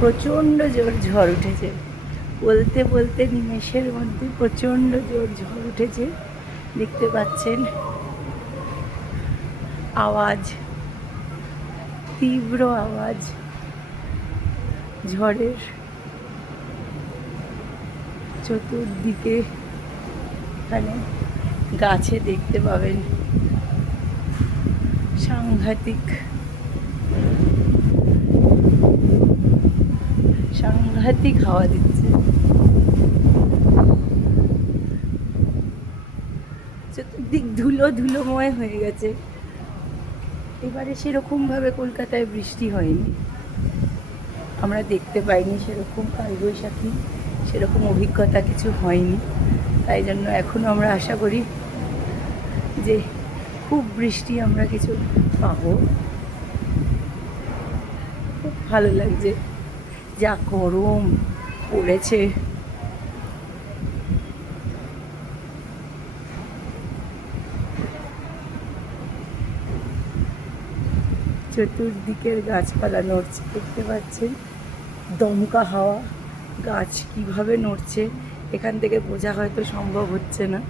প্রচণ্ড জোর ঝড় উঠেছে, বলতে বলতে নিমেষের মধ্যে প্রচণ্ড জোর ঝড় উঠেছে। দেখতে পাচ্ছেন আওয়াজ, তীব্র আওয়াজ ঝড়ের। চতুর্দিকে এখানে গাছে দেখতে পাবেন সাংঘাতিক সাংঘাতিক হাওয়া দিচ্ছে। চতুর্দিক ধুলো ধুলোময় হয়ে গেছে। এবারে সেরকমভাবে কলকাতায় বৃষ্টি হয়নি, আমরা দেখতে পাইনি সেরকম কালবৈশাখী, সেরকম অভিজ্ঞতা কিছু হয়নি। তাই জন্য এখনও আমরা আশা করি যে খুব বৃষ্টি আমরা কিছু পাবো। খুব ভালো লাগছে, যা গরম পড়েছে। চতুর্দিকের গাছপালা নড়ছে, দেখতে পাচ্ছেন দমকা হাওয়া, গাছ কিভাবে নড়ছে এখান থেকে বোঝা হয়তো সম্ভব হচ্ছে না।